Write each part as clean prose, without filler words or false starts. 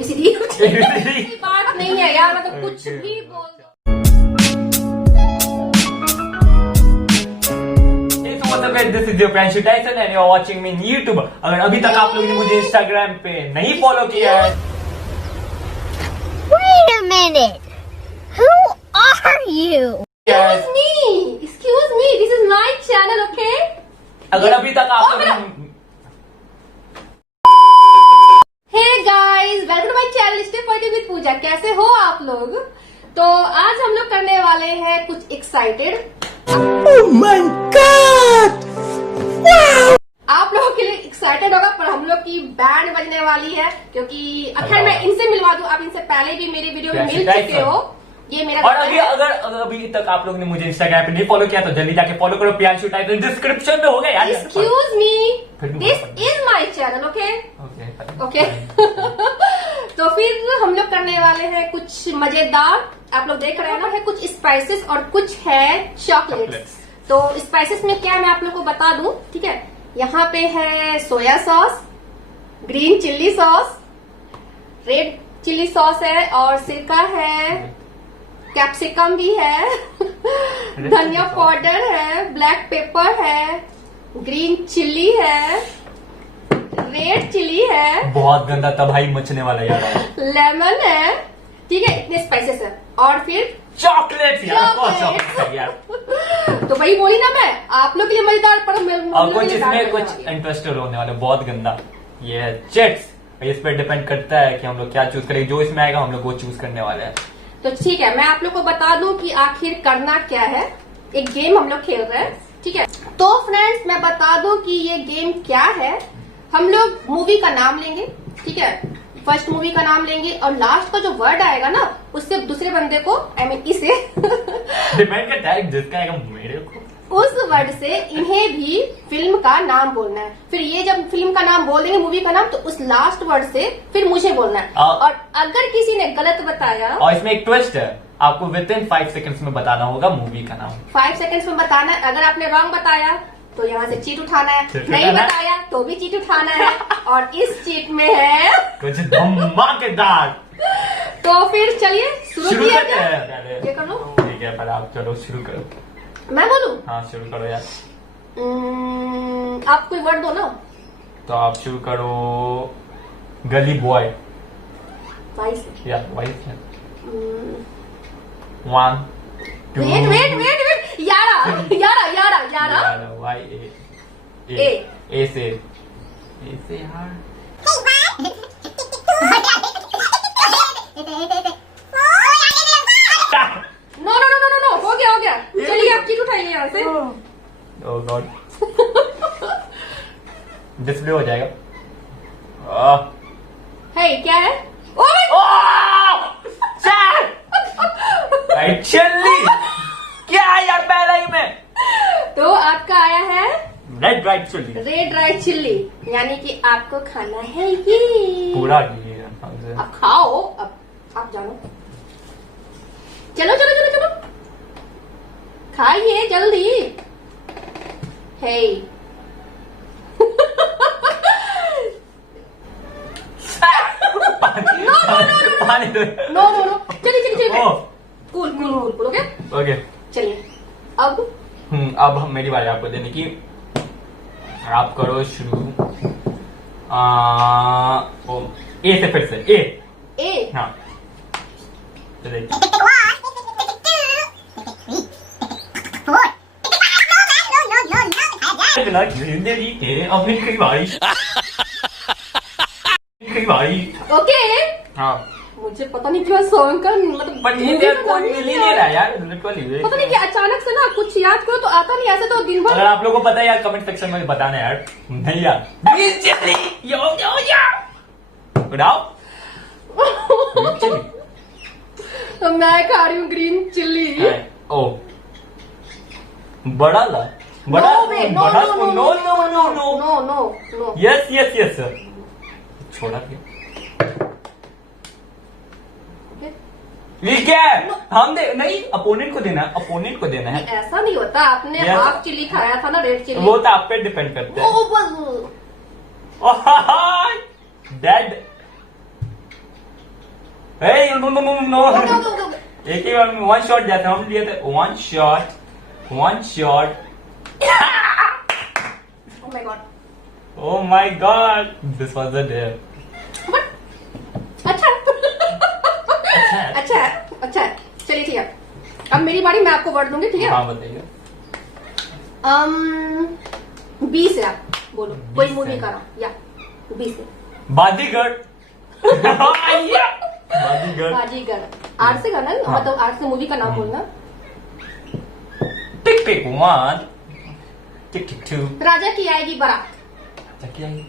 ABCD बात नहीं है यार, मतलब कुछ भी बोल दो। This is your friend Tyson and you are watching me in YouTube. अगर अभी तक आप लोगों ने मुझे इंस्टाग्राम पे नहीं फॉलो किया है, Wait a minute. Who are you? Excuse me, this is my channel, okay? अगर अभी तक आप लोगों ने Hey guys, welcome to my channel Step Party with पूजा। कैसे हो आप लोग? तो आज हम लोग करने वाले हैं कुछ excited. Oh my God! Wow! आप लोगों के लिए एक्साइटेड होगा, पर हम लोग की बैंड बजने वाली है, क्योंकि अखिर मैं इनसे मिलवा दूं। आप इनसे पहले भी मेरी वीडियो में मिल चुके हो। ये मेरा और अगर अभी तक आप लोग ने मुझे इंस्टाग्राम पे नहीं फॉलो किया तो जल्दी जाके फॉलो करो। प्रियांशु टाइसन डिस्क्रिप्शन में होगा यार। Excuse me, this is my channel, okay okay. तो फिर हम लोग करने वाले हैं कुछ मजेदार। आप लोग देख रहे हैं ना, है कुछ स्पाइसेस और कुछ है चॉकलेट्स। तो स्पाइसेस में क्या, मैं आप लोग को बता दूं, ठीक है। यहाँ पे है soya sauce, green chilli sauce, red chilli sauce है, और सिरका है, कैप्सिकम भी है, धनिया पाउडर है, ब्लैक पेपर है, ग्रीन चिल्ली है, रेड चिल्ली है, बहुत गंदा तबाही मचने वाला यार। लेमन है, ठीक है। इतने स्पाइसेस है, और फिर चॉकलेट्स यार। तो वही बोली ना मैं, आप लोग के लिए मजेदार, पर और कुछ इसमें कुछ इंटरेस्टेड होने वाला, बहुत गंदा। ये है चिट्स। इस पर डिपेंड करता है कि हम लोग क्या चूज करेंगे। जो इसमें आएगा हम लोग वो चूज करने वाले हैं। तो ठीक है, मैं आप लोग को बता दूं कि आखिर करना क्या है। एक गेम हम लोग खेल रहे हैं, ठीक है। तो फ्रेंड्स, मैं बता दूं कि ये गेम क्या है। हम लोग मूवी का नाम लेंगे, ठीक है। फर्स्ट मूवी का नाम लेंगे, और लास्ट का जो वर्ड आएगा ना, उससे दूसरे बंदे को, आई मीन इसे डिपेंड करता है जिसका आएगा मेरे को, उस वर्ड से इन्हें भी फिल्म का नाम बोलना है। फिर ये जब फिल्म का नाम बोल देंगे, मूवी का नाम, तो उस लास्ट वर्ड से फिर मुझे बोलना है। और अगर किसी ने गलत बताया, और इसमें एक ट्विस्ट है, आपको विद इन 5 सेकंड्स में बताना होगा मूवी का नाम। 5 सेकंड्स में बताना है। अगर आपने रॉन्ग बताया तो यहाँ से चीट उठाना है, नहीं बताया तो भी चीट उठाना है। और इस चीट में है कुछ धमाकेदार। तो फिर चलिए शुरू किया जाए। ये कर लो, ठीक है, पर आप चलो शुरू करो। मैं बोलूं? हाँ शुरू करो यार। आप कोई वर्ड दो ना। तो आप शुरू करो। गली बॉय। वाइस या वाइस है। 1 2 वेट यारा वाई ए से यार। नो, हो गया। चलिए आप चीट उठाइए यहाँ से। ओह गॉड, डिस्प्ले हो जाएगा। है क्या है? एक्चुअली क्या है यार, पहला ही में। तो आपका आया है red right chilli. Red right chilli, यानी कि आपको खाना है ये पूरा। अब खाओ, अब आप जानो। चलो खाइए जल्दी। हे पानी दो। नो चलिए कूल ओके। चलिए अब हम मेरी बारी आपको देने की। आप करो शुरू। ए से फिर से ए। हाँ चलिए। अपनी बारी। ओके। हाँ मुझे पता नहीं क्यों सॉन्ग का मतलब कोई मिल ही नहीं रहा यार, लिटरली पता नहीं कि अचानक से ना कुछ याद करो तो आता नहीं। ऐसे तो दिन भर। अगर आप लोगों को पता है यार, कमेंट सेक्शन में बताना यार। नहीं यार, उड़ाओ। तो मैं खा रही हूँ ग्रीन चिल्ली। ओ बड़ा ला, बड़ा स्पून। नो। यस सर, छोड़ा क्या? ये क्या है? हम नहीं, अपोनेंट को देना है। ऐसा नहीं होता, आपने हाफ चिल्ली खाया था ना, रेड चिल्ली। वो तो आप पे डिपेंड करता है। डेड नो। एक ही बार में वन शॉट जाते हम लिए थे, one shot. Oh my Oh my god. god, this was the day. अच्छा अच्छा है। चलिए ठीक है, अब मेरी बारी, मैं आपको वर्ड दूंगी, ठीक है? हाँ बताइए। बी से आप बोलो कोई B मूवी से। का नाम, या बी से। बाजीगर। बाजीगर। बाजीगर। आर से गाना, हाँ। मतलब आर से मूवी का नाम बोलना। टिक टिक वन, टिक टिक टू। राजा की आएगी बारात। क्या आएगी?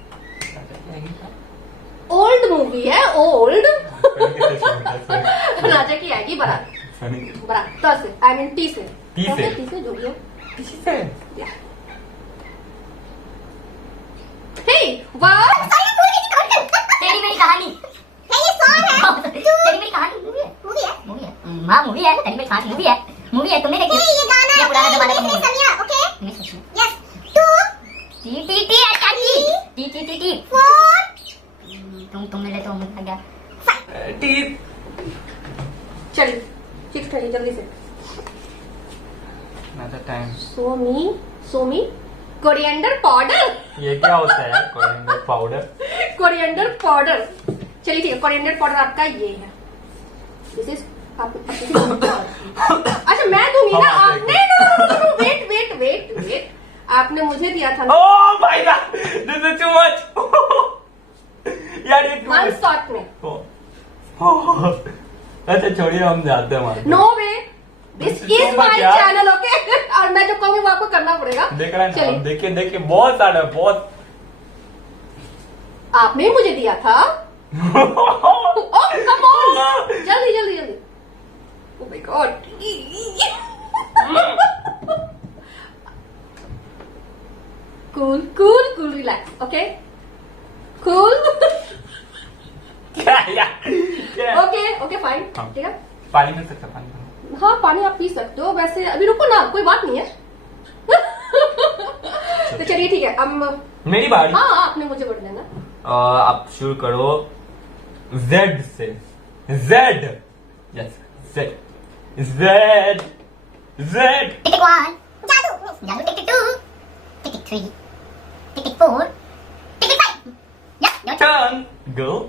ओल्ड मूवी है, ओल्ड। Sorry. राजा की आएगी बारात। बारात त से, आई मीन टी से। टी से। टी से जो भी हो। Yeah. Hey, what? तेरी मेरी कहानी है, ये सॉन्ग है। तेरी मेरी कहानी मूवी है। हाँ मूवी है, तेरी मेरी कहानी मूवी है। तुमने देखी? ये गाना ये पुराना जमाना का मूवी है। Okay yes. टू टी टी टी टी फोर तुम मेरे तो मुझे लग गया। चलिए ठीक है, जल्दी से। टाइम। सोमी कोरिएंडर पाउडर। ये क्या होता है? Coriander powder. Coriander powder. चलिए ठीक है, कोरिएंडर पाउडर आपका ये है। दिस इज अच्छा मैं दूंगी ना, हाँ, आपने वेट आपने मुझे दिया था ना oh my God, this is too much. यार ये वन शॉट में। अच्छा छोड़िए, हम जाते हैं वहां। No way, this is my channel, okay? और मैं जो कहूंगी वो आपको करना पड़ेगा। देख रहे हैं ना? चलिए। अब देखिए बहुत सारा, बहुत। आपने मुझे दिया था। ओह कम ऑन, जल्दी। Oh my God. Cool relax, okay? Cool. क्या? ओके फाइन, हाँ। ठीक है? पानी मिल सकता है? पानी हाँ पानी आप पी सकते हो, वैसे अभी रुको ना, कोई बात नहीं है। तो चलिए ठीक है, अब मेरी बारी। हाँ आपने मुझे वर्ड देना। आप शुरू करो जेड से। Z. Yes Z. Tick one जादू tick two tick three tick four tick five. Yes turn girl.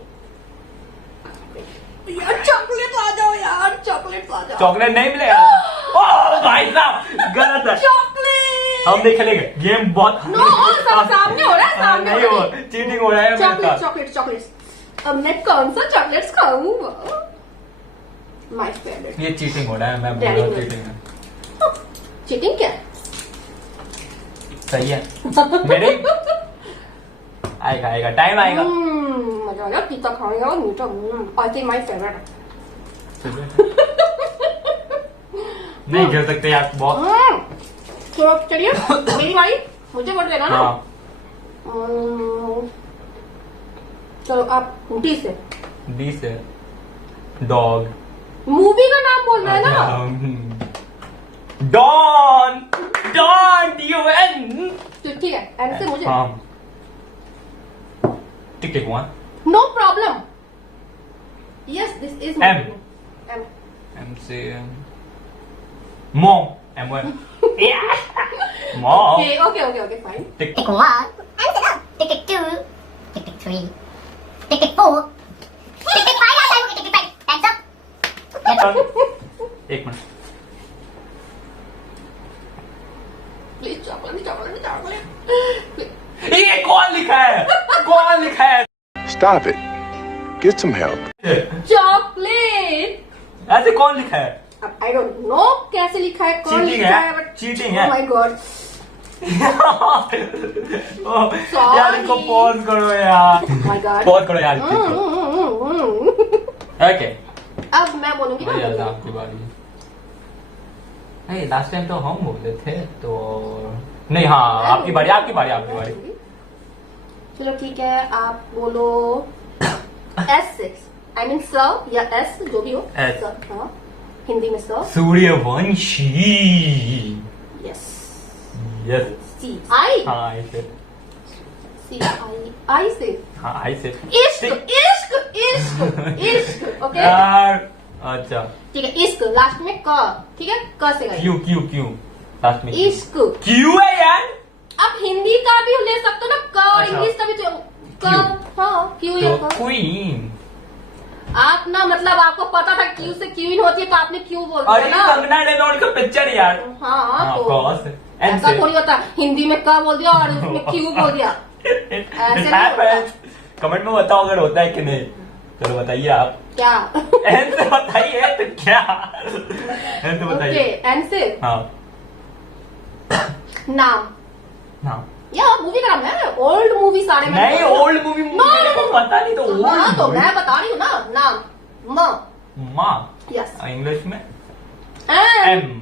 यार चॉकलेट ला जाओ यार, चॉकलेट ला जाओ। चॉकलेट नहीं मिलेगा। ओह भाई साहब, गलत है। चॉकलेट। हम नहीं खेलेंगे गेम, बहुत नो, सामने हो रहा है, सामने नहीं हो हो, रहा है। चीटिंग हो रहा है मेरे साथ। चॉकलेट। अब मैं कौन सा चॉकलेट्स खाऊं? My favourite. ये चीटिंग हो रहा है, मैं बोल रहा हूँ चीटिंग है। चीटिंग क्या है? सही है मेरे। आएगा टाइम आएगा। मजा आया, पीता खाएगा और मीठा। I think my favourite. नहीं खेल सकते यार, बहुत। तो चलिए मेरी बारी, मुझे वर्ड देना ना। हाँ। चलो आप डी से। डी से डॉग। मूवी का नाम बोलना है ना। Don DON। तो ठीक है, एन से मुझे। हाँ। Tick one. No problem. Yes this is M से mom. M1। Mom. Okay fine. Tick tick one tick two tick three tick four tick five. Tick five hands up. एक minute. Please chocolate. ये कौन लिखा है? Stop it. Get some help. Chocolate. ऐसे कौन लिखा है? अब आई डोंट नो कैसे लिखा है, कौन Cheating लिखा है, है, बट cheating है। My God. यार इनको पॉज करो यार। My God. पॉज करो यार इसको। ओके, अब मैं बोलूंगी ना। यार आपकी बारी। नहीं लास्ट टाइम तो हम बोले थे तो नहीं। हाँ आपकी बारी। चलो ठीक है, आप बोलो एस से, आई मीन सर या एस जो भी हो। S। सर, हाँ हिंदी में सर। सूर्यवंशी। यस। यस। सी आई। हाँ ऐसे। सी आई से। हाँ ऐसे। इश्क। ओके यार अच्छा ठीक है, इश्क लास्ट में क, ठीक है, क से क्यू क्यू क्यू लास्ट में इश्क। क्यू है यार। आप हिंदी का भी ले सकते हो ना, क, और अच्छा। इंग्लिश का भी तो क। क्यू। हाँ, क्यू या तो क। क्वीन। आप ना मतलब आपको पता था क्यू से क्वीन होती है तो आपने क्यू बोल दिया अरे ना। कंगना रनौत का पिक्चर यार। हाँ तो कॉस एंड ऐसा थोड़ी होता, हिंदी में क बोल दिया और उसमें क्यू बोल दिया। ऐसे नहीं होता। कमेंट में बताओ अगर होता है कि नहीं। चलो बताइए आप। क्या? एन से बताइए तो क्या। एन से ओके, बताइए। एन से हाँ नाम, हाँ या मूवी का नाम है, ओल्ड मूवी सारे में नहीं ओल्ड मूवी मेरे को पता नहीं तो हाँ तो ओल्ड मैं बता रही हूँ ना, नाम म, माँ यस, इंग्लिश में एम, एम।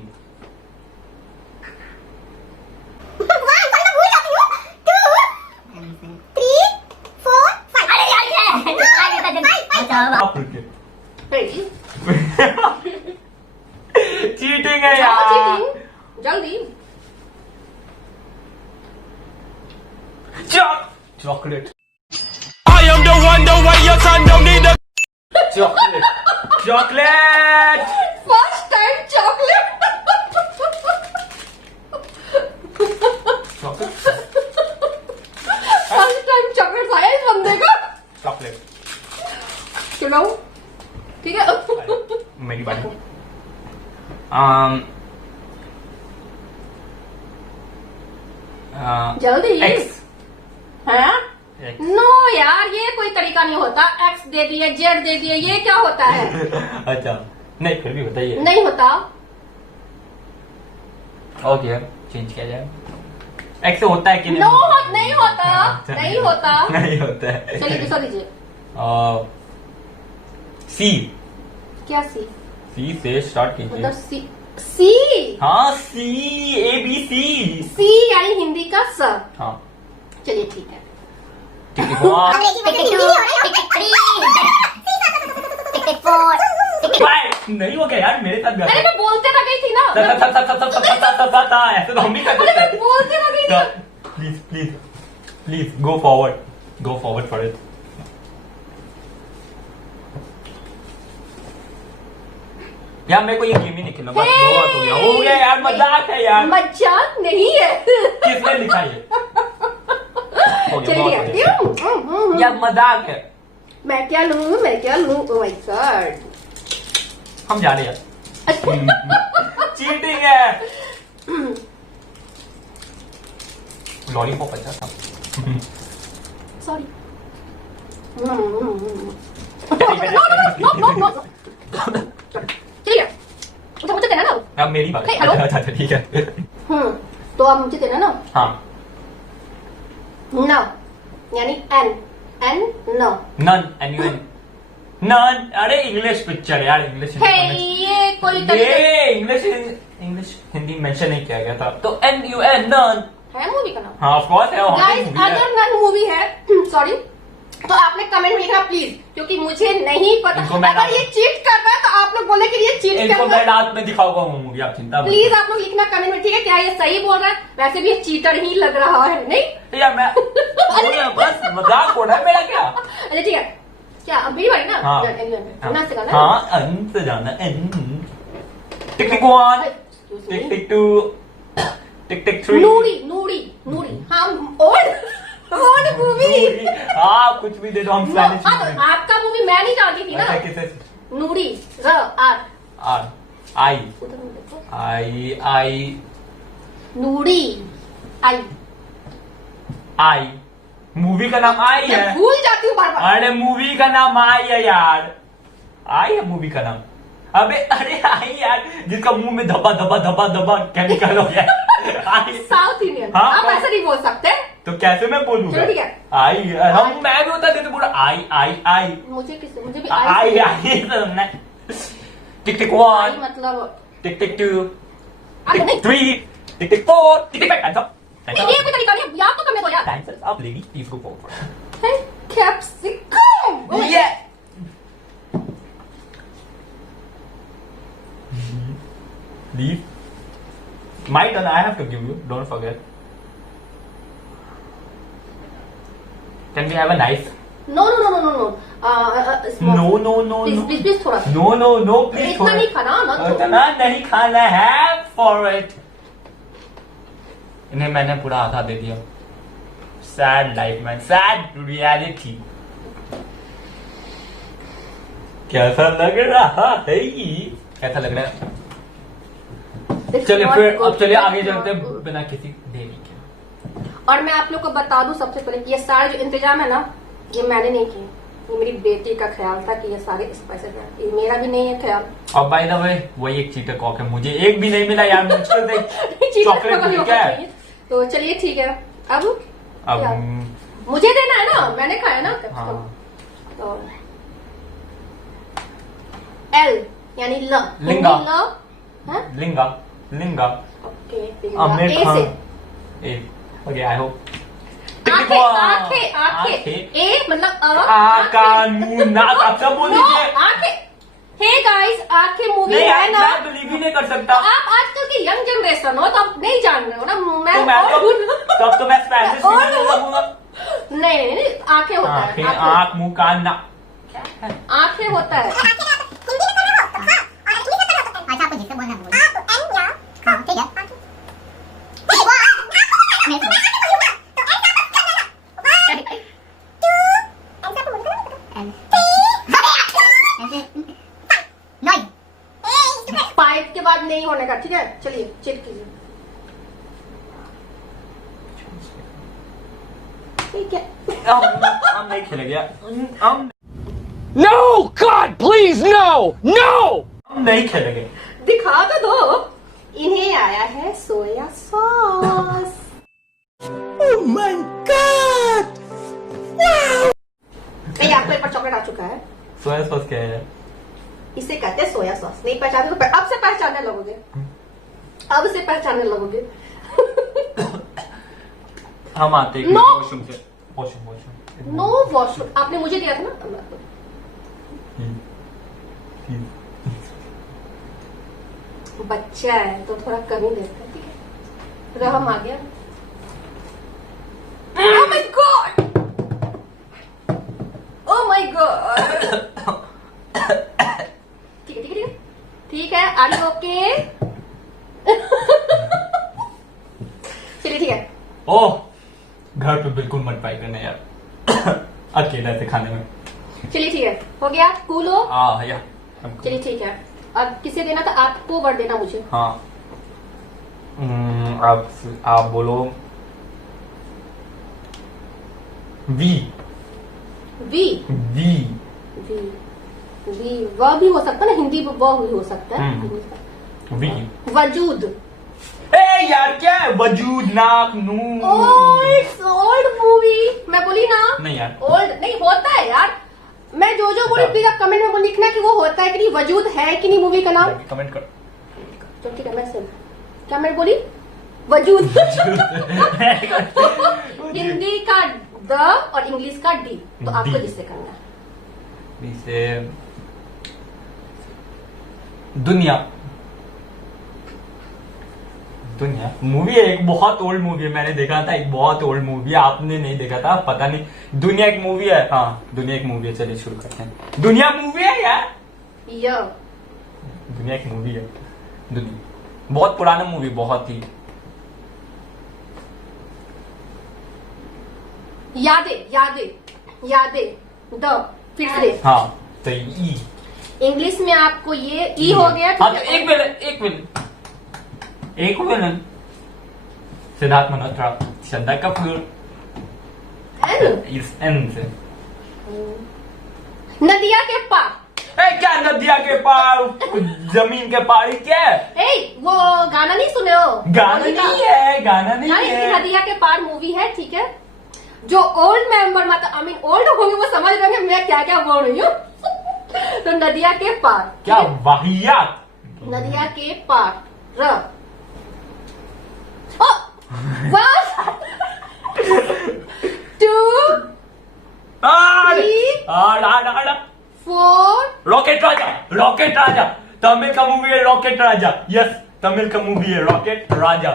अरे यार ये आप रुकिए। चीटिंग है यार। चीटिंग, जल्दी। Chocolate I am the one, the way your son don't need a. Chocolate chocolate first time chocolate. Chocolate first time chocolate खाया इस बंदे का। चॉकलेट चलो ठीक है। मेरी बारी। जल्दी। एक्स हाँ एक्स नो यार, ये कोई तरीका नहीं होता। एक्स दे दिए, जेड दे दिए, ये क्या होता है? अच्छा नहीं फिर भी बताइए। नहीं होता। ओके चेंज किया जाए। एक्स से होता है कि नहीं? नो नहीं होता, अच्छा, नहीं होता। नहीं होता है। चलिए दूसरा दीजिए। सी क्या सी? सी से स्टार्ट कीजिए। मतलब सी, सी, हाँ सी ए बी सी। सी यानी हिंदी का स। हाँ चलिए ठीक है। ठीक है वन नहीं हो गया यार मेरे साथ भी अरे मैं बोलते रह गई थी ना। ऐसे तो हम भी कर अरे सकते मैं बोलते रह गई थी। हैं। Please please please go forward for it. यार मेरे को ये गेम ही नहीं खेलना, बस बहुत हो गया यार, मजाक है यार। मजाक नहीं है। किसने लिखा ये? हो गया, बहुत हो चलिए गया। यार मजाक है। मैं क्या लूं, मैं क्या लूं? Oh my God. हम जा रहे हैं। चीटिंग है। लॉलीपॉप अच्छा था। सॉरी। ठीक है, अच्छा मुझे देना ना। अब मेरी बात। नहीं, हेलो। अच्छा ठीक है। तो आप मुझे देना ना। हाँ न यानी एन, एन न। नन एन नन। अरे इंग्लिश पिक्चर यार, इंग्लिश हे ये कोई तरीका ये इंग्लिश हिंदी मेंशन नहीं किया गया था तो एन यू एन नन है मूवी का नाम? हाँ ऑफ कोर्स है। गाइस अगर नन मूवी है सॉरी तो आपने कमेंट में लिखना प्लीज, क्योंकि मुझे नहीं पता। इनको मैं अगर ये चीट कर रहा है तो आप लोग बोले कि ये चीट कर इनको रहा मैं है। रात में दिखाऊंगा वो मूवी, आप चिंता मत प्लीज आप लोग लिखना कमेंट में, ठीक है? क्या ये सही बोल रहा है? वैसे भी ये चीटर ही लग रहा है, नहीं? करो यार। मैं बस मजाक हो रहा है मेरा क्या। अच्छा ठीक है, क्या अब मेरी बारी ना? हाँ ना से गाना है? हाँ अन से जाना एन। टिक टिक वन, टिक टिक टू, टिक टिक थ्री। नूरी नूरी नूरी। हाँ ओल्ड मूवी। हाँ कुछ भी दे दो, हम स्पेनिश में। आपका मूवी मैं नहीं जानती थी ना। अच्छा किसे? नूरी र आर आर आई उधर में देखो। आई आई नूरी आई आई मूवी का नाम आई मैं है। भूल जाती हूँ बार बार। अरे मूवी का नाम आई है यार, आई है मूवी का नाम। अबे अरे आई यार जिसका मुंह में धब्बा धब्बा धब्बा धब्बा केमिकल हो गया। आई साउथ इंडियन। हाँ, आप हाँ। ऐसे नहीं बोल सकते। तो कैसे मैं बोलूंगा? चलो ठीक है। आई हम मैं भी होता तो पूरा आई आई आई मुझे किससे, मुझे भी आई आई तो हमने टिक टिक वन, मतलब टिक टिक टू, अरे नहीं, टिक थ्री, टिक टिक फोर, टिक टिक फाइव। ये कोई तरीका नहीं है, याद तो करने दो यार। Dancers up, ladies, please go forward. Capsicum. Yeah. Leave. My turn. I have to give you. Don't forget. Can we have a knife? No no no no no no. No no no please please थोड़ा सा। No no no please इतना नहीं खाना ना तो। इतना नहीं खाना है फॉर इट। इन्हें मैंने पूरा आधा दे दिया। Sad life man, sad reality. कैसा लग रहा है ये? कैसा लग रहा है? चलिए फिर अब चलिए आगे चलते हैं बिना किसी देरी के। और मैं आप लोग को बता दूं सबसे पहले कि ये सारे जो इंतजाम है ना, ये मैंने नहीं किए। ये मेरी बेटी का ख्याल था कि ये सारे स्पाइसेस हैं। ये मेरा भी नहीं है ख्याल। और बाय द वे वही एक चीटर कॉक है, मुझे एक भी नहीं मिला यार। मुश्किल से चॉकलेट क्या है। तो चलिए ठीक है। अब क्या? अब मुझे देना है ना, मैंने खाया ना। हाँ। तो एल यानी ल लिंगा। ल हाँ? लिंगा लिंगा ओके आमिर ए खान। से ओके आई होप। आंखें आंखें आंखें ए मतलब कानून नाक आप सब बोल दीजिए। आंखें। हे गाइस, आंखें मूवी नहीं है ना। मैं बिलीव ही नहीं कर सकता। आप आजकल की यंग जनरेशन हो तो आप नहीं जान रहे हो ना। मैं तब तो मैं स्पेनिश लगूंगा। नहीं आंखें होता है। आंख मुंह कान ना आंखें होता है। अच्छा आपको जिससे बोलना बोलो। हाँ ठीक है। फाइव के बाद नहीं होने का, ठीक है। चलिए चेक कीजिए। ठीक है। हम नहीं खेलेंगे हम No! God, please, no! No! नहीं खेलेंगे। दिखा तो दो। इन्हें आया है soya sauce. Oh my God! नहीं, आपको एक बार चॉकलेट आ चुका है। सोया सॉस क्या है? इसे कहते हैं सोया सॉस। नहीं पहचाने तो अब से पहचानने लगोगे। अब से पहचानने लगोगे। हम आते हैं No! वॉशरूम से। वॉशरूम नो वॉशरूम आपने मुझे दिया था ना। बच्चा है तो थोड़ा कम ही देता है, ठीक है। रहम आ गया। Oh my God! Oh my God! ठीक है ठीक है ठीक है ठीक है। Are you okay? चलिए ठीक है। ओह घर पे बिल्कुल मत ट्राई करना यार। अकेला से खाने में। चलिए ठीक है, हो गया। कूल हो। या चलिए ठीक है। अब किसे देना था? आपको वर्ड देना मुझे। हाँ अब आप बोलो वी वी वी वी वी वह भी हो सकता है ना, हिंदी में वह भी हो सकता है। वी वजूद। ए यार क्या है वजूद नाक नून। It's old movie. मैं बोली ना। नहीं यार ओल्ड नहीं होता है यार। मैं जो बोली प्लीज आप कमेंट में लिखना कि वो होता है कि नहीं, वजूद है कि नहीं मूवी का नाम। कमेंट कर। तो ठीक है मैं सिर्फ क्या मैं बोली वजूद। हिंदी का द और इंग्लिश का डी। तो आपको D। जिससे करना है। इसे दुनिया दुनिया मूवी है, एक बहुत ओल्ड मूवी है। मैंने देखा था, एक बहुत ओल्ड मूवी है। आपने नहीं देखा था पता नहीं। दुनिया एक मूवी है। हाँ दुनिया एक मूवी है। चलिए शुरू करते हैं। दुनिया मूवी है यार। दुनिया एक मूवी है। दुनिया बहुत पुराना मूवी, बहुत ही। यादें यादें यादें द फिर से। हाँ तो ई इंग्लिश में आपको ये ई हो गया। हाँ तो एक विलन सिद्धार्थ मल्होत्रा, श्रद्धा कपूर। इस एन से नदिया के पार। क्या नदिया के पार जमीन के पार ही क्या है? वो गाना नहीं सुने हो? गाना नहीं है, गाना नहीं अरे है। नदिया के पार मूवी है, ठीक है। जो ओल्ड मेंबर मतलब आई मीन ओल्ड होंगे वो समझ रहे हैं मैं क्या क्या बोल रही हूँ। तो नदिया के पार क्या वाहियात। नदिया के पार र 1 2 4 रॉकेट राजा तमिल का मूवी है रॉकेट राजा। यस तमिल का मूवी है रॉकेट राजा।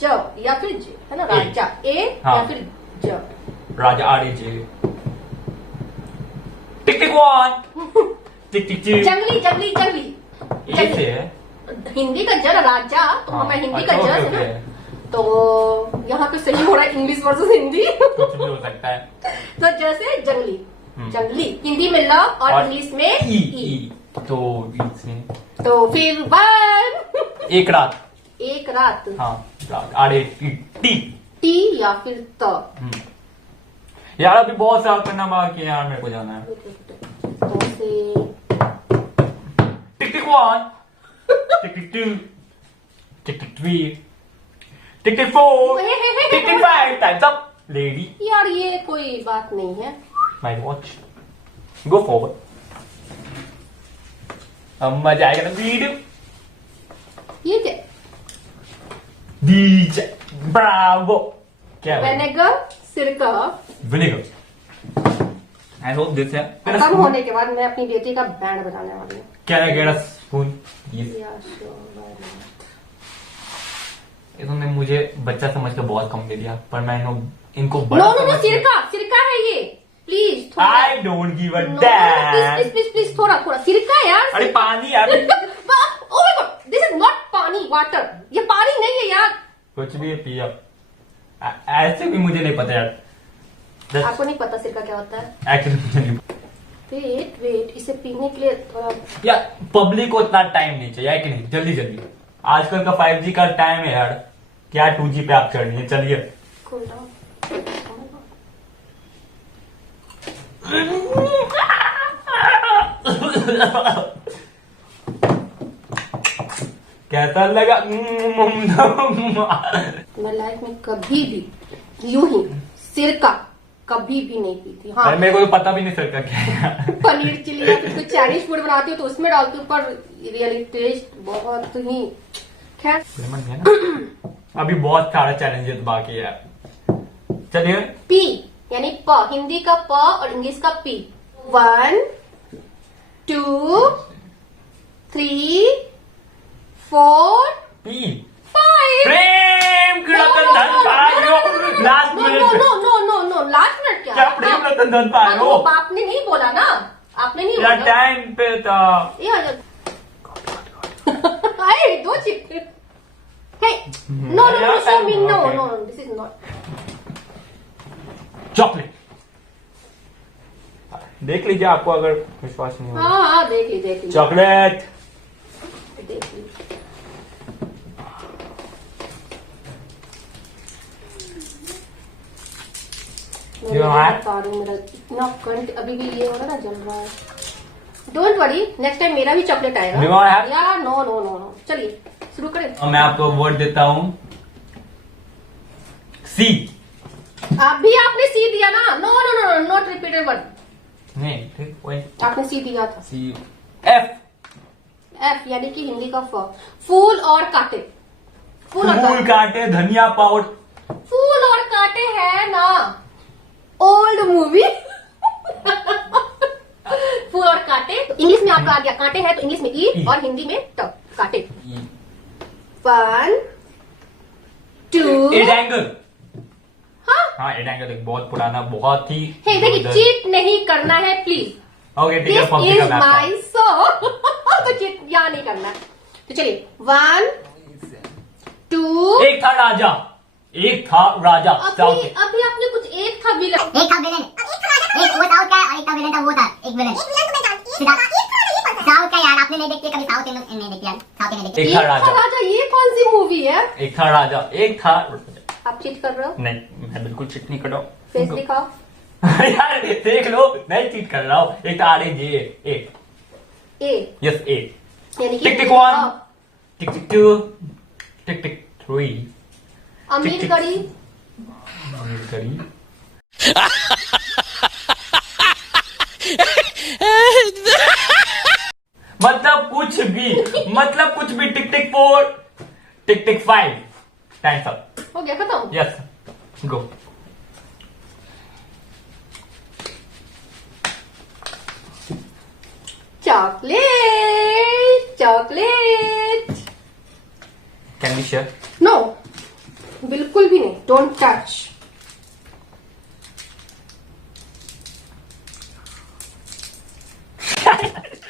ज या फिर ज है ना, राजा ए हाँ। या फिर ज राजा आर जे। टिक टिक 1 टिक टिक 2 जंगली जंगली जंगली ए से है। हिंदी का जर राजा तो हाँ, मैं हिंदी अच्छा, का जर ओके, है ना, तो यहाँ पे सही हो रहा है इंग्लिश वर्सेस हिंदी। कुछ भी हो सकता है। तो जैसे जंगली जंगली हिंदी में ल और इंग्लिश में ई ई। तो इसमें तो फिर 1 एक रात। एक रात हाँ रात आड़े टी। टी या फिर त। यार अभी बहुत साल करना बाकी है यार, मेरे को जाना है। जैसे टिक टिक 1 टिक टिक 2 टिक टिक 3 टिक tick 4 tick tick 5 times up lady. यार ये कोई बात नहीं है। My watch go forward. अब मजा आएगा ना वीडियो। ये क्या? DJ Bravo. क्या है विनेगर सिरका विनेगर। आई होप दिस है। खत्म होने के बाद मैं अपनी बेटी का बैंड बजाने वाली हूँ। क्या है स्पून? ये तुमने मुझे बच्चा समझ के बहुत कम दे दिया, पर मैं इनको बड़ा नो नो नो समझ के- सिरका सिरका है ये, प्लीज थोड़ा। I don't give a No, dam. Please please please थोड़ा थोड़ा सिरका यार। अरे पानी यार। Oh my God, this is not पानी वाटर, ये पानी नहीं है यार। कुछ भी पिया। ऐसे भी मुझे नहीं पता यार। आपको नहीं पता सिरका क्या होता है? एक्चुअली मुझे नहीं पता। वेट वेट, इसे पीने के लिए थोड़ा यार पब्लिक को इतना टाइम नहीं चाहिए, है कि नहीं? जल्दी जल्दी आजकल का 5G का टाइम है यार, क्या 2G पे आप चढ़नी है? चलिए कूल डाउन। कैसा लगा? मैं लाइफ में कभी भी यूं ही सिरका कभी भी नहीं पी थी। हाँ अरे मेरे को तो पता भी नहीं सर का क्या है। पनीर चिली या फिर कोई चाइनीज फूड बनाती हो तो उसमें डालती हूँ, पर रियली टेस्ट बहुत ही खैर। लेमन है ना? अभी बहुत सारा चैलेंजेस बाकी है। चलिए पी यानी प, हिंदी का प और इंग्लिश का पी। 1 2 3 4 पी 5। प्रेम की रतन धन पायो लास्ट नो मिनट नो में। No no no no last minute क्या? क्या प्रेम रतन धन हाँ, पायो? तो आपने नहीं बोला ना, आपने नहीं यार बोला। टाइम पे था। ये आ जाओ। अरे 2 chip. Hey, no, no, no, show me, no, Okay. no, this is not. Chocolate देख लीजिए, आपको अगर विश्वास नहीं हो। हाँ हाँ देख ली चॉकलेट देख ली। You are? मेरा इतना कंट अभी भी ये हो रहा है ना, जल रहा है। डोंट वरी, नेक्स्ट टाइम मेरा भी चॉकलेट आएगा। You are? यार नो नो नो नो, चलिए शुरू करें। और मैं आपको वर्ड देता हूँ सी। अभी आपने सी दिया ना। No no no no, not repeated word. नहीं ठीक वही आपने सी दिया था। सी। एफ एफ यानी कि हिंदी का फ, फूल और कांटे। फूल और फूल कांटे, काटे धनिया पाउडर। फूल और कांटे है ना, ओल्ड मूवी। फूल और कांटे इंग्लिश में आपका आ गया, कांटे है तो इंग्लिश में ई और हिंदी में ट, कांटे। 1 2 एडेंगल। हाँ हाँ एडेंगल एक बहुत पुराना, बहुत ही हे देखिए, चीट नहीं करना है प्लीज। ओके ठीक है। दिस पब्लिक इज का माई सो। तो चीट यहाँ नहीं करना। तो चलिए 1 2। एक था राजा, एक था राजा। अभी अभी आपने कुछ एक था विलन। एक था विलेन, एक वो साउथ का और एक था विलेन था, वो था एक विलेन। साउथ का यार आपने नहीं देखी कभी? साउथ इंडियन नहीं देखी यार, साउथ इंडियन देखी। एक था राजा। राजा ये कौन सी मूवी है? एक था राजा, एक था। आप चीट कर रहे हो? नहीं मैं बिल्कुल चिट नहीं कर रहा फेस हूँ। दिखाओ। यार देख लो, नहीं चीट कर रहा हूँ। एक था आड़े ये एक। ए यस ए। यानी कि टिक टिक 1 टिक टिक 2 टिक टिक 3। अमीर करी। करी मतलब कुछ भी। Tick tick 4 tick tick 5 times up. हो गया खत्म। Yes go. Chocolate chocolate. Can be share? No बिल्कुल भी नहीं, डोंट टच।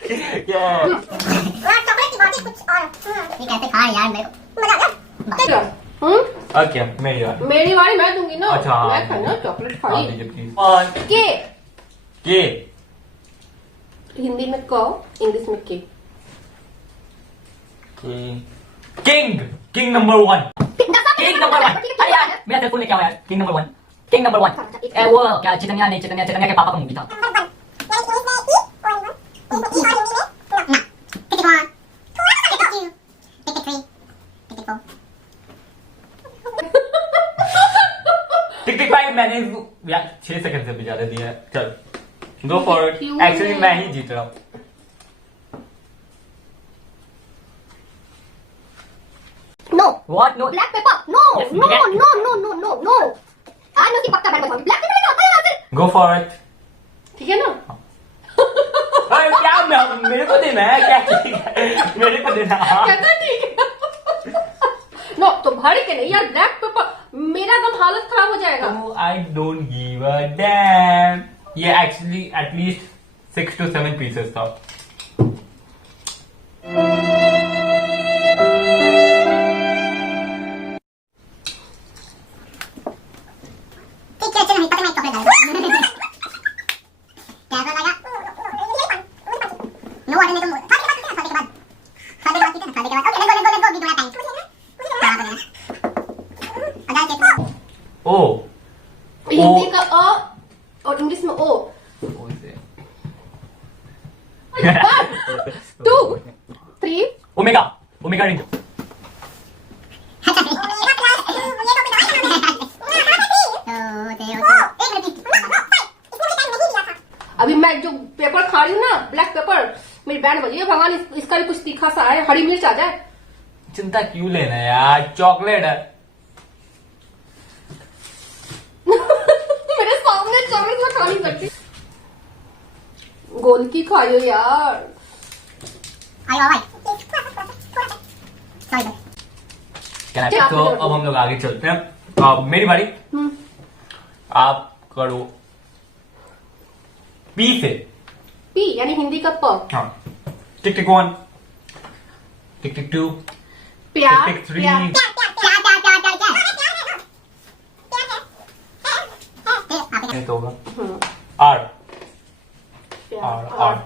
चॉकलेट की बात ही कुछ और ये कैसे खा यार मेरे को मजा आ गया ओके मेरी बात मेरी बारी मैं दूंगी ना। अच्छा, हाँ। मैं खाना चॉकलेट हाँ, खाई। दीजिए प्लीज। के के हिंदी में क, इंग्लिश में के। King king number 1 king number 1 अरे यार मेरा सेल फोन लेके आओ यार किंग नंबर 1 किंग नंबर 1 वो क्या चिकनिया नहीं चिकनिया के पापा का मूवी था टिक टिक भाई मैंने यार 6 सेकंड से भी ज्यादा दिया है। चल गो फॉर इट। क्यों एक्चुअली है? मैं ही जीत रहा हूँ। No what no black paper no Yes, no black. No no no no no आज नो की पक्का बैठ बताऊंगी। ब्लैक पेपर होता है ना फिर। गो फॉर इट। ठीक है ना। अरे क्या मेरे को देना है क्या? ठीक है, मेरे को देना। कहता ठीक है। नो तो भारी के नहीं यार ब्लैक पेपर मेरा एकदम हालत खराब हो जाएगा। I don't give a dam. ये एक्चुअली एटलीस्ट 6 to 7 पीसेस था। ओ हिंदी का अ और इंग्लिश में ओ। 2 3 ओमेगा ओमेगा रेंज। अभी मैं जो पेपर खा रही हूँ ना ब्लैक पेपर मेरी बैंड बजी है। भगवान इसका भी कुछ तीखा सा है हरी मिर्च आ जाए। चिंता क्यों लेना यार चॉकलेट है। मेरे सामने चॉकलेट में खा नहीं सकती। गोल की खाइयो यार। तो अब हम लोग आगे चलते हैं। अब मेरी बारी। आप करो पी से। पी यानी हिंदी का प। हाँ टिक टिक 1 टिक टिक 2 प्यार टिक टिक 3 प्यार। नहीं तो होगा आर प्यार R, R.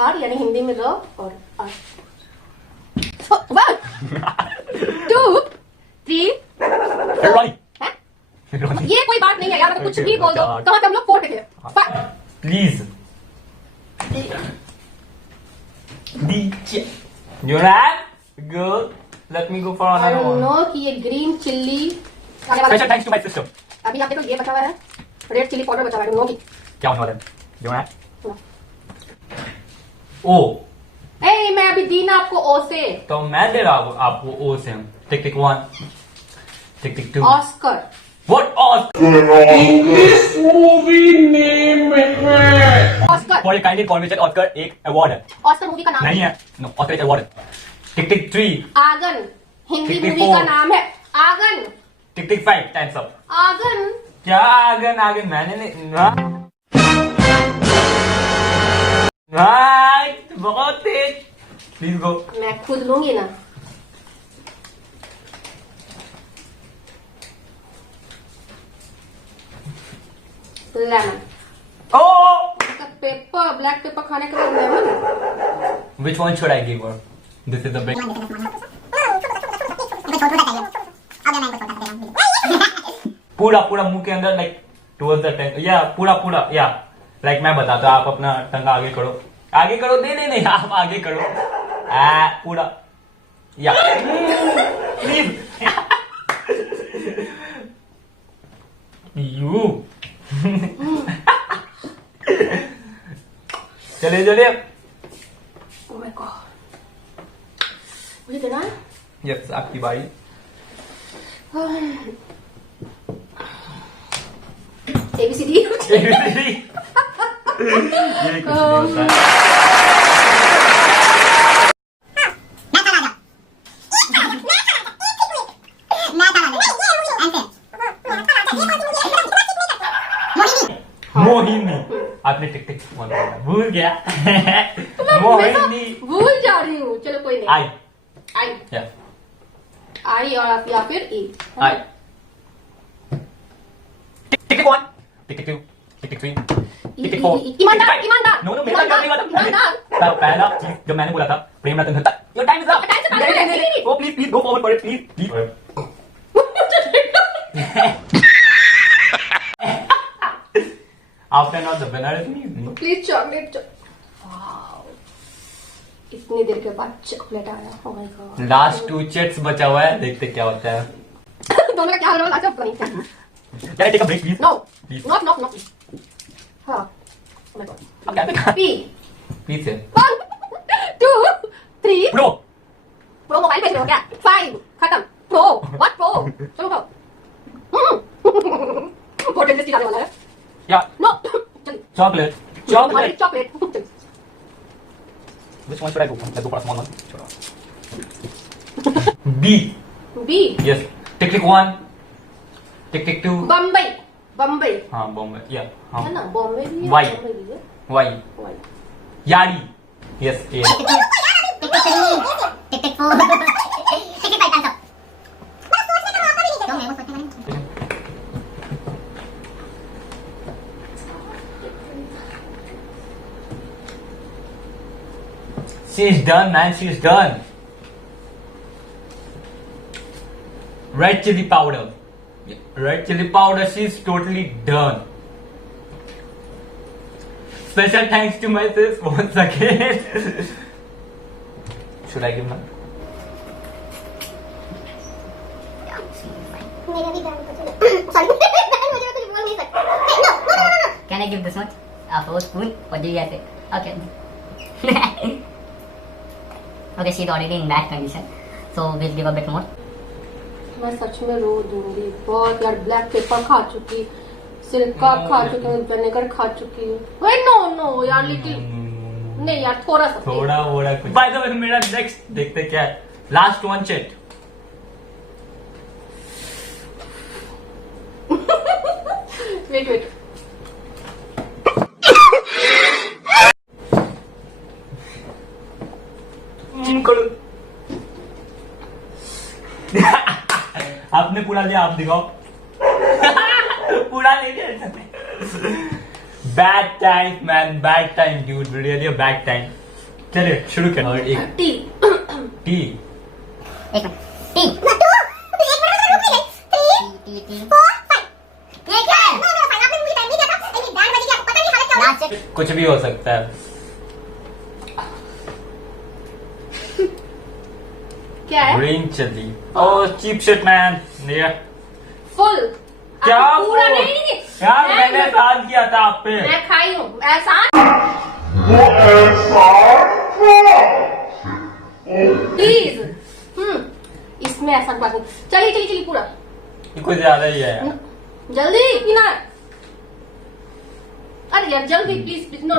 आर यानी हिंदी में र और आर। 1 2 3 रॉनी है? ये कोई बात नहीं है यार। कुछ भी बोल दो। कहाँ से हम लोग 4 थे। Please you go let me go for I another don't one. No कि ये green chilli special thanks to my sister. अभी आप देखो ये बचा हुआ है रेड चिल्ली पाउडर बचा हुआ है। नो की क्या होने वाला है यू ओ ए मैं अभी दी ना आपको ओ से। तो मैं दे रहा हूँ आपको ओ से। टिक टिक 1 टिक टिक 2 Oscar. What Oscar Oscar for kind information Oscar एक अवार्ड है। ऑस्कर मूवी का नाम नहीं है नो ऑस्कर एक अवार्ड है। टिक टिक 3 आगन हिंदी टिक टिक मूवी का 4 नाम है आगन। टिक टिक 5 टाइम्स अप। आगन क्या आगन आगन मैंने नहीं बहुत तेज। Please go. मैं खुद लूंगी ना। लेमन ओ पेपर ब्लैक पेपर खाने के बाद lemon. Which one should I give her? This is the big पूरा पूरा मुंह के अंदर लाइक टुवर्ड्स द टंग या पूरा पूरा या लाइक मैं बताता हूं, आप अपना टंगा आगे करो नहीं आप आगे करो पूरा या प्लीज यू चलिए ओह माय गॉड मुझे देना है। यस आपकी बारी। ABCD ये कुछ नहीं होता है। मोहिनी आपने टिक टिक भूल गया। मैं तो मोहिनी भूल जा रही हूँ। चलो कोई नहीं। आई आई या आई और या फिर ई। आई टिक 1 टिक 2 टिक 3 टिक 4 ईमानदार ईमानदार नो नो मेरा क्या नहीं ईमानदार। था पहला चीज जब मैंने बोला था Prem Ratan Dhatta your time is up Time is up. Oh please go forward for it please after not the winner is me please chocolate. Wow, इतनी देर के बाद चॉकलेट आया। Oh my God. Last 2 chits बचा हुआ है, देखते क्या होता है। दोनों का क्या होने वाला है पता नहीं। Can I take a break, please? No Please. Not हाँ। Oh my God. अब क्या देखा? पी Please है। 1 2 3 Bro, प्रो मोबाइल बेच रहे हो क्या? 5 खत्म। Pro what pro? चलो खाओ। बहुत टेस्टी आने वाला है। yeah, नो चलिए chocolate. हमारी Chocolate. Chocolate. Which one should I go? Let's go for a small one. B. B Yes. Tick 1. Tick 2. Bombay Bombay हाँ, Bombay. Yeah. है हाँ. ना, बॉम्बे भी है, Why? बम्बई भी है। Y. Why? Yari. Yes. A. Tick 3 tick 4 tick 5 times up. क्यों मेरे को सोचने का नहीं? She's done, man. She's done. Red chili powder. Red chili powder. She's totally done. Special thanks to my sis once again. Should I give my? मेरे भी band को चलो। सॉरी मुझे कुछ बोल नहीं सकता। No. Can I give this much? A whole spoon? Or do you have it? Okay. Okay, she's already in bad condition, so we'll give a bit more. मैं सच में रो दूंगी बहुत यार। ब्लैक पेपर खा चुकी, सिरका खा चुकी, विनेगर खा चुकी। वही नो यार, लेकिन नहीं यार, थोड़ा सा थोड़ा वोड़ा कुछ। By the way, मेरा नेक्स्ट देखते क्या है। लास्ट 1 चेट। वेट आपने पूरा लिया, आप दिखाओ। पूरा नहीं लिया। Bad time man, bad time dude, really a bad time. चलिए शुरू करें। और एक टी टी। एक मिनट। 3 3 4 5 ये क्या है? नो फाइन, आपने मुझे टाइम नहीं दिया था। मेरी बैंड बज गया, पता नहीं हालत क्या हो गई। कुछ भी हो सकता है। क्या है? Green chilli. Oh cheap shit man. ये फुल क्या पूरा वो? नहीं यार मैंने एहसान किया था आप पे। मैं खाई हूँ एहसान। प्लीज इसमें ऐसा बात नहीं। चलिए पूरा ये कुछ ज्यादा ही है यार। जल्दी पीना। अरे यार जल्दी प्लीज नो।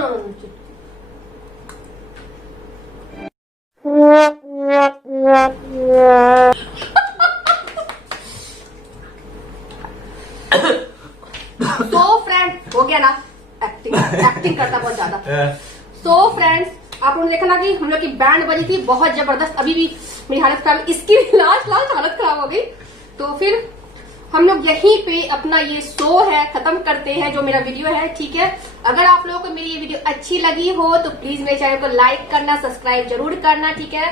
तो फ्रेंड हो गया ना, एक्टिंग करता बहुत ज्यादा। सो फ्रेंड्स, आप लोगों ने देखा ना कि हम लोग की बैंड बजी थी बहुत जबरदस्त। अभी भी मेरी हालत खराब है, इसकी भी लास्ट हालत खराब हो गई। तो फिर हम लोग यहीं पे अपना ये शो है खत्म करते हैं, जो मेरा वीडियो है। ठीक है, अगर आप लोगों को मेरी ये वीडियो अच्छी लगी हो तो प्लीज मेरे चैनल को लाइक करना, सब्सक्राइब जरूर करना। ठीक है,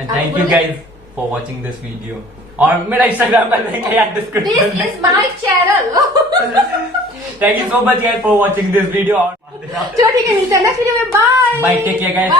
thank you guys for watching this video. और मेरा इंस्टाग्राम का लिंक है यार description this is my channel. Thank you so much guys for watching this video. चलो ठीक है, मिलते हैं नेक्स्ट वीडियो में। Bye bye, take care guys.